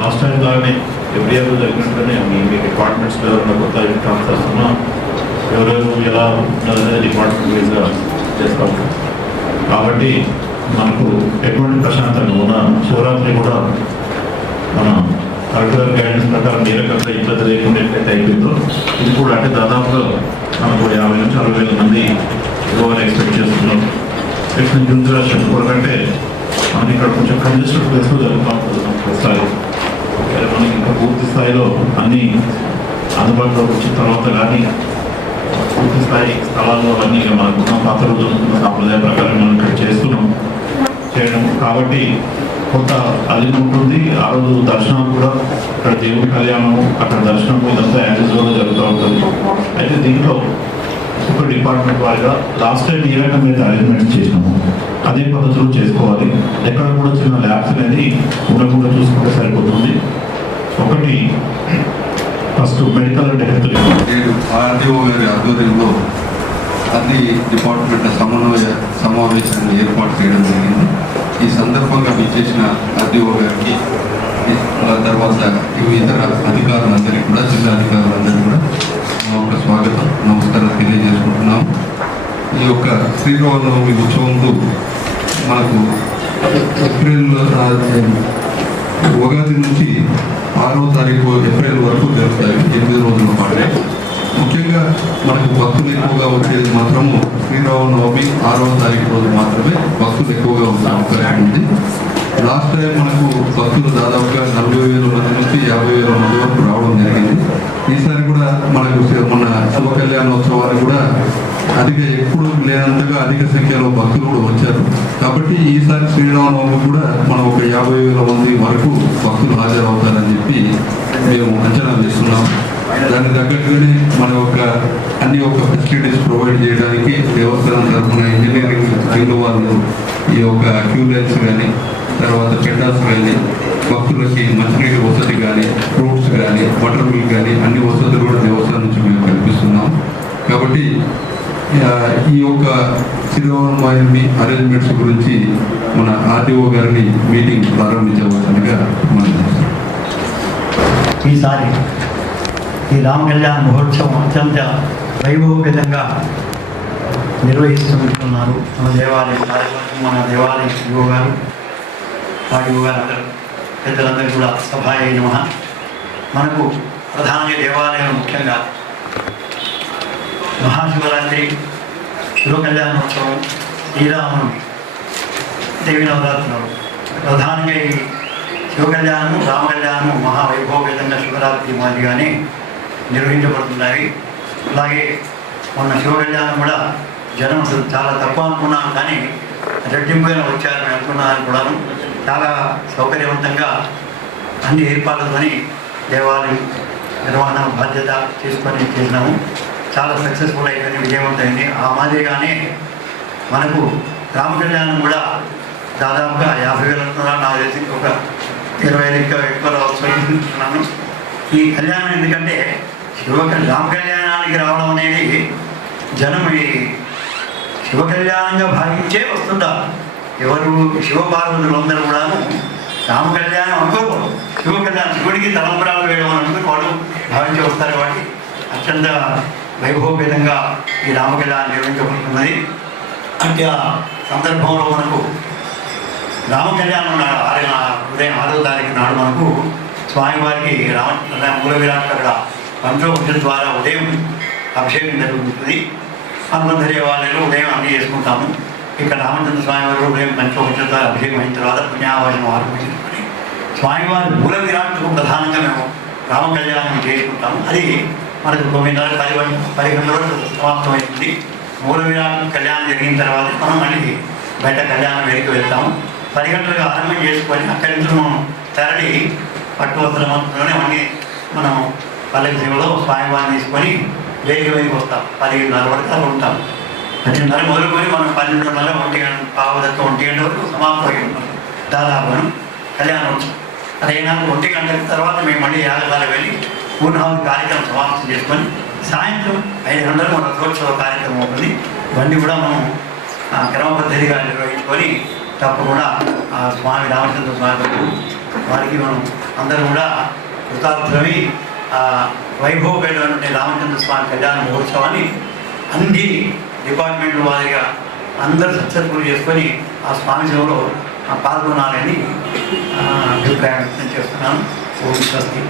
Last time లాగానే every year జరిగినట్టుగానే మీ డిపార్ట్మెంట్స్లో ఎవరైనా కొత్త ట్రాన్స్ఫర్స్ ఉన్నా ఎవరెవరు ఎలా ఉన్నదనేది డిపార్ట్మెంట్ వైజ్గా చేస్తాం. కాబట్టి మనకు ఎటువంటి ప్రశాంతంగా ఉన్న శివరాత్రి కూడా మన కలెక్టర్ గైడెన్స్ ప్రకారం ఏ రకంగా ఇబ్బంది లేకుండా ఎట్లయితే అయిపోయిందో ఇది కూడా అంటే దాదాపుగా మనకు 50 నుంచి 60,000 మంది ఎక్కువగా ఎక్స్పెక్ట్ చేస్తున్నాం. నెక్స్ట్ జూన్ ఎందుకంటే మనకి ఇక్కడ కొంచెం కంజెస్టెడ్ ప్లేస్లో జరుగుతూ ఉంటుంది ఒకసారి మనకి ఇంకా పూర్తి స్థాయిలో అన్నీ అందుబాటులోకి వచ్చిన తర్వాత కానీ పూర్తి స్థాయి స్థలాల్లో అవన్నీ మనకున్న పాత రోజులు సాంప్రదాయ ప్రకారం మనం ఇక్కడ చేయడం కాబట్టి కొంత అది ఉంటుంది. ఆ రోజు దర్శనం కూడా ఇక్కడ దేవుడి కళ్యాణము అక్కడ దర్శనం ఇదంతా యాజెస్లో జరుగుతూ ఉంటుంది. అయితే దీంట్లో ఒక డిపార్ట్మెంట్ వారిగా లాస్ట్ టైం ఏ రకంగా అయితే అరేంజ్మెంట్స్ చేసినాము అదే పద్ధతిలో చేసుకోవాలి. ఎక్కడ కూడా చిన్న ల్యాబ్స్ అనేది ఉండకుండా చూసుకుంటే సరిపోతుంది. ఒకటి first medical and health RDO గారి ఆధ్వర్యంలో అన్ని డిపార్ట్మెంట్ల సమన్వయ సమావేశాన్ని ఏర్పాటు చేయడం జరిగింది. ఈ సందర్భంగా విచ్చేసిన ఆర్డీఓ గారికి తర్వాత ఇతర అధికారులందరికీ కూడా జిల్లా అధికారులందరికీ కూడా ఒక స్వాగతం నమస్కారం తెలియజేసుకుంటున్నాం. ఈ యొక్క శ్రీరామనవమి ఉత్సవంతో మనకు ఏప్రిల్ ఉగాది నుంచి 6వ తారీఖు ఏప్రిల్ వరకు జరుగుతాయి. 8 రోజుల పాటు. ముఖ్యంగా మనకు భక్తులు ఎక్కువగా వచ్చేది మాత్రము శ్రీరామనవమి 6వ తారీఖు రోజు మాత్రమే భక్తులు ఎక్కువగా వచ్చే అవకాశం ఉంది. లాస్ట్ టైం మనకు భక్తులు దాదాపుగా 40,000 మంది నుంచి 50,000 మంది వరకు రావడం జరిగింది. ఈసారి కూడా మనకు మన శుభ కళ్యాణోత్సవాలు కూడా ఎప్పుడు లేనంతగా అధిక సంఖ్యలో భక్తులు కూడా వచ్చారు. కాబట్టి ఈసారి శ్రీరామనవమి కూడా మనం ఒక 50,000 మంది వరకు భక్తులు హాజరవుతారని చెప్పి మేము అంచనా వేస్తున్నాం. దానికి తగ్గట్టుగానే మన యొక్క అన్ని ఫెసిలిటీస్ ప్రొవైడ్ చేయడానికి దేవస్థానం తరఫున ఇంజనీరింగ్ రంగ వాళ్ళు ఈ యొక్క క్యూ లైన్స్ కానీ తర్వాత పెండాల్స్ కానీ భక్తులకి మంచినీటి వసతి కానీ ఫ్రూట్స్ కానీ వాటర్ మిల్క్ కానీ అన్ని వసతులు కూడా దేవస్థానం నుంచి మేము కల్పిస్తున్నాం. కాబట్టి ఈ యొక్క శ్రీరామనవమి అరేంజ్మెంట్స్ గురించి మన ఆర్డీఓ గారిని మీటింగ్ ప్రారంభించవలసిందిగా మనం చేస్తాం. ఈసారి ఈ రామ కళ్యాణ మహోత్సవం అత్యంత వైభవపేతంగా నిర్వహిస్తున్నారు. మన దేవాలయం కార్యక్రమం మన దేవాలయం యువ గారు ఆర్డీఓ గారు అందరూ పెద్దలందరూ కూడా సభాయ నమః. మనకు ప్రధానంగా దేవాలయం ముఖ్యంగా మహాశివరాత్రి, శివ కళ్యాణోత్సవం, శ్రీరామనవమి, దేవి నవరాత్రులు ప్రధానంగా ఈ శివ కళ్యాణము రామ కళ్యాణము మహావైభవపేతంగా శివరాత్రి మాదిరిగానే నిర్వహించబడుతున్నాయి. అలాగే మొన్న శివ కళ్యాణం కూడా జనం అసలు చాలా తక్కువ అనుకున్నాను, కానీ రెట్టింపుగా వచ్చారని అనుకున్నాను కూడాను. చాలా సౌకర్యవంతంగా అన్ని ఏర్పాట్లతోని దేవాలయం నిర్వహణ బాధ్యత తీసుకొని చేసినాము. చాలా సక్సెస్ఫుల్ అయిపోయింది, విజయవంతమైంది. ఆ మాదిరిగానే మనకు రామ కళ్యాణం కూడా దాదాపుగా 50,000 అనుకున్నాను. నాకు తెలిసి ఒక 20,000 ఎక్కువ వస్తున్నాను. ఈ కళ్యాణం ఎందుకంటే రామ కళ్యాణానికి రావడం అనేది జనం ఈ శివ కళ్యాణంగా భావించే వస్తుంటారు. ఎవరు శివపార్వతులు అందరూ కూడాను రామ కళ్యాణం అనుకోరు, శివ కళ్యాణం శివుడికి తలంబరాలు వేయడం అని అనుకుని వాళ్ళు భావించి వస్తారు. కాబట్టి అత్యంత వైభవపేతంగా ఈ రామ కళ్యాణం నిర్వహించబడుతున్నది. అంటే ఆ సందర్భంలో మనకు రామ కళ్యాణం నాడు ఉదయం 6వ తారీఖు నాడు మనకు స్వామివారికి మూల విరాట్ అక్కడ పంచోపనిషత్ ద్వారా ఉదయం అభిషేకం జరుగుతుంది. హనుమంత దేవాలయంలో ఉదయం అన్నీ చేసుకుంటాము. ఇక్కడ రామచంద్ర స్వామివారు ఉదయం పంచోపనిషత్ ద్వారా అభిషేకం అయిన తర్వాత పుణ్యావాసనం ఆరంభించుకొని స్వామివారి మూల విరాట్కు ప్రధానంగా మేము రామ కళ్యాణం చేసుకుంటాము. అది మనకు 9:10 రోజులు సమాప్తమవుతుంది. మూల విరాట్ కళ్యాణం జరిగిన తర్వాత మనం మళ్ళీ బయట కళ్యాణం వేదిక వెళ్తాము. 10 గంటలకు ఆరంభం చేసుకొని అక్కడి నుంచి మనం తరలి పట్టువస్త్రంలోనే అన్నీ మనం పల్లకి సేవలో స్వామివారిని తీసుకొని వేదిక వస్తాం. 10:30 వరకు అక్కడ ఉంటాం. 10:30 మొదలుకొని మనం 12:30 1 గంట వరకు సమాప్తమై ఉంటాం. దాదాపు కళ్యాణోత్సవం అదైనా 1 గంట తర్వాత మేము మళ్ళీ యాగశాల వెళ్ళి పూర్ణాహుతి కార్యక్రమం సమాప్తం చేసుకొని సాయంత్రం 5 గంటలకు మన రథోత్సవ కార్యక్రమం ఉంటుంది. ఇవన్నీ కూడా మనం క్రమ పద్ధతిగా నిర్వహించుకొని తప్పకుండా స్వామి రామచంద్ర స్వామి వారికి మనం అందరం కూడా కృతార్థమై వైభవపేటటువంటి రామచంద్ర స్వామి కళ్యాణ మహోత్సవాన్ని అన్ని డిపార్ట్మెంట్ల వారిగా అందరూ సక్సెస్ఫుల్ చేసుకొని ఆ స్వామి సేవలో పాల్గొనాలని అభిప్రాయం వ్యక్తం చేస్తున్నాను. ఓం స్వస్తి.